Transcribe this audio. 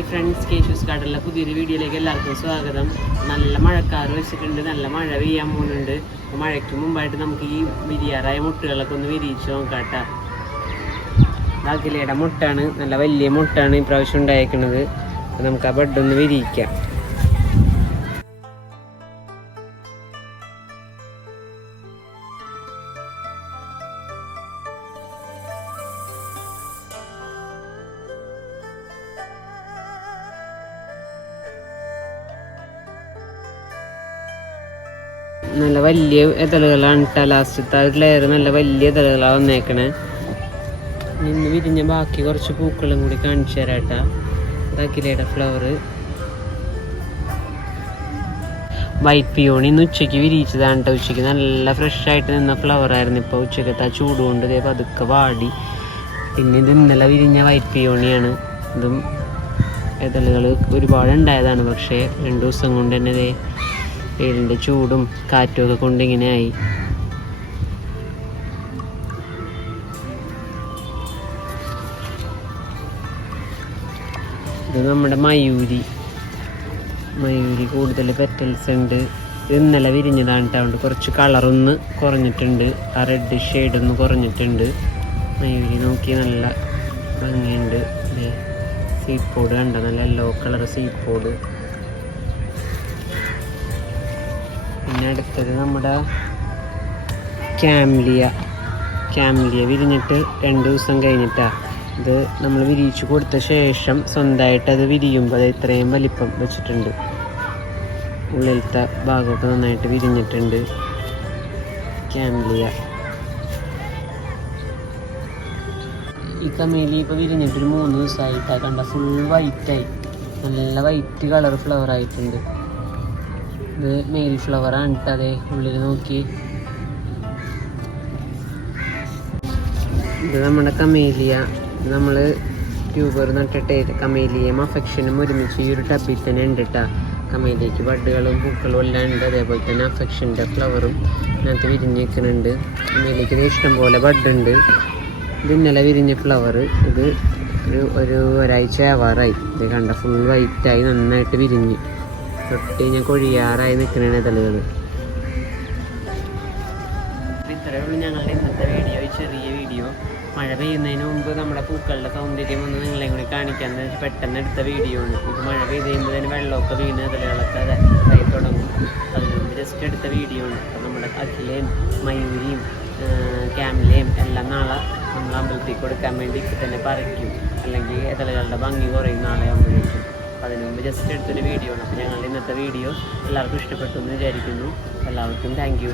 Hi friends കേശൂസ് കാടുള്ള പുതിയൊരു വീഡിയോയിലേക്ക് എല്ലാവർക്കും സ്വാഗതം. നല്ല മഴക്കാറ് വെച്ചിട്ടുണ്ട് നല്ല മഴ പെയ്യാൻ പോകുന്നുണ്ട് മഴയ്ക്ക് മുമ്പായിട്ട് നമുക്ക് ഈ വിരിയാറായ മുട്ടകളൊക്കെ ഒന്ന് വിരിയിച്ച് നോക്കാട്ടാ. അഖിലയുടെ മുട്ടാണ് നല്ല വലിയ മുട്ടാണ് ഇപ്രാവശ്യം ഉണ്ടായേക്കുന്നത് അപ്പോൾ നമുക്ക് ആ ബെഡ് ഒന്ന് വിരിയിക്കാം. നല്ല വലിയ ഇതളുകളാണ് കേട്ടോ ലാസ്റ്റത്തെ ആ ലെയർ നല്ല വലിയ ഇതളുകളാണ് വന്നേക്കണേ. നിന്ന് വിരിഞ്ഞ ബാക്കി കുറച്ച് പൂക്കളും കൂടി കാണിച്ചു തരാട്ടാ. അതാക്കിലേടെ ഫ്ലവർ വൈറ്റ് പിയോണി ഇന്ന് ഉച്ചയ്ക്ക് വിരിയിച്ചതാണ് കേട്ടോ ഉച്ചയ്ക്ക് നല്ല ഫ്രഷ് ആയിട്ട് നിന്ന ഫ്ലവർ ആയിരുന്നു. ഇപ്പോൾ ഉച്ചക്കത്തെ ആ ചൂട് കൊണ്ട് ഇതേ പതുക്കെ വാടി. പിന്നെ ഇത് ഇന്നലെ വിരിഞ്ഞ വൈറ്റ് പിയോണിയാണ് ഇതും ഇതളുകൾ ഒരുപാട് ഉണ്ടായതാണ്. പക്ഷേ രണ്ട് ദിവസം കൊണ്ട് തന്നെ ഇതേ വെയിലിന്റെ ചൂടും കാറ്റും ഒക്കെ കൊണ്ട് ആയി ഇത് നമ്മുടെ മയൂരി. മയൂരി കൂടുതൽ പെറ്റൽസ് ഉണ്ട്. ഇന്നലെ വിരിഞ്ഞതാണ് അതുകൊണ്ട് കുറച്ച് കളറൊന്ന് കുറഞ്ഞിട്ടുണ്ട്. ആ റെഡ് ഷെയ്ഡ് ഒന്ന് കുറഞ്ഞിട്ടുണ്ട്. മയൂരി നോക്കി നല്ല ഭംഗിയുണ്ട്. സീപ്പോഡ് കണ്ട? നല്ല യെല്ലോ കളർ സീപ്പോഡ് പിന്നെ അടുത്തത് നമ്മുടെ ക്യാംലിയ. ക്യാംലിയ വിരിഞ്ഞിട്ട് രണ്ട് ദിവസം കഴിഞ്ഞിട്ടാ. ഇത് നമ്മൾ വിരിയിച്ചു കൊടുത്ത ശേഷം സ്വന്തമായിട്ട് അത് വിരിയുമ്പോൾ അത് ഇത്രയും വലിപ്പം വെച്ചിട്ടുണ്ട്. ഉള്ളിലത്തെ ഭാഗമൊക്കെ നന്നായിട്ട് വിരിഞ്ഞിട്ടുണ്ട്. ക്യാംലിയ. ഈ കമേലി ഇപ്പോൾ വിരിഞ്ഞിട്ട് ഒരു മൂന്ന് ദിവസമായിട്ടാ കണ്ട. ഫുൾ വൈറ്റായി നല്ല വൈറ്റ് കളർ ഫ്ലവർ ആയിട്ടുണ്ട്. ഇത് മെയിൽ ഫ്ലവർ കേട്ടോ അതെ ഉള്ളിൽ നോക്കി. ഇത് നമ്മുടെ കമേലിയ നമ്മൾ ട്യൂബർ നട്ടിട്ട് കമേലിയയും അഫെക്ഷനും ഒരുമിച്ച് ഈ ഒരു ടബിൽ തന്നെ ഉണ്ട് കേട്ടോ കമേലിയ്ക്ക് ബഡുകളും പൂക്കളും എല്ലാം ഉണ്ട് അതേപോലെ തന്നെ അഫെക്ഷന്റെ ഫ്ലവറും അതിനകത്ത് വിരിഞ്ഞ് നിൽക്കുന്നുണ്ട് കമേലിയക്ക് ഇത് ഇഷ്ടം പോലെ ബഡുണ്ട്. ഇത് ഇന്നലെ വിരിഞ്ഞ ഫ്ലവർ ഇത് ഒരു ഒരു ഒരാഴ്ച ആവാറായി. ഇത് കണ്ട ഫുൾ വൈറ്റായി നന്നായിട്ട് വിരിഞ്ഞ്. തൊട്ട് ഞാൻ കൊഴിയാറായി നിൽക്കണേ ഇതളുകൾ ഇത്രയേ ഉള്ളൂ ഞങ്ങളുടെ ഇന്നത്തെ വീഡിയോ ചെറിയ വീഡിയോ മഴ പെയ്യുന്നതിന് മുമ്പ് നമ്മുടെ പൂക്കളുടെ സൗന്ദര്യം ഒന്ന് നിങ്ങളെ കൂടി കാണിക്കാൻ എന്ന് പെട്ടെന്ന് എടുത്ത വീഡിയോ ആണ്. ഇത് മഴ പെയ്ത് കഴിയുമ്പോൾ തന്നെ വെള്ളമൊക്കെ വീണ് തലകളൊക്കെ അതായി തുടങ്ങും. അതുകൊണ്ട് ജസ്റ്റ് എടുത്ത വീഡിയോ ആണ്. അപ്പം നമ്മുടെ അഖിലയും മയൂരിയും ക്യാമിലയും എല്ലാം നാളെ നമ്മൾ അമ്പലത്തിൽ കൊടുക്കാൻ വേണ്ടി ഇപ്പം തന്നെ പറിക്കും. അല്ലെങ്കിൽ ഇതളുകളുടെ ഭംഗി കുറയും നാളെ ആകുമ്പോഴേക്കും അതിന് മുമ്പ് ജസ്റ്റ് എടുത്തൊരു വീഡിയോ ആണ്. അപ്പോൾ ഞങ്ങളുടെ ഇന്നത്തെ വീഡിയോ എല്ലാവർക്കും ഇഷ്ടപ്പെട്ടു എന്ന് വിചാരിക്കുന്നു. എല്ലാവർക്കും താങ്ക്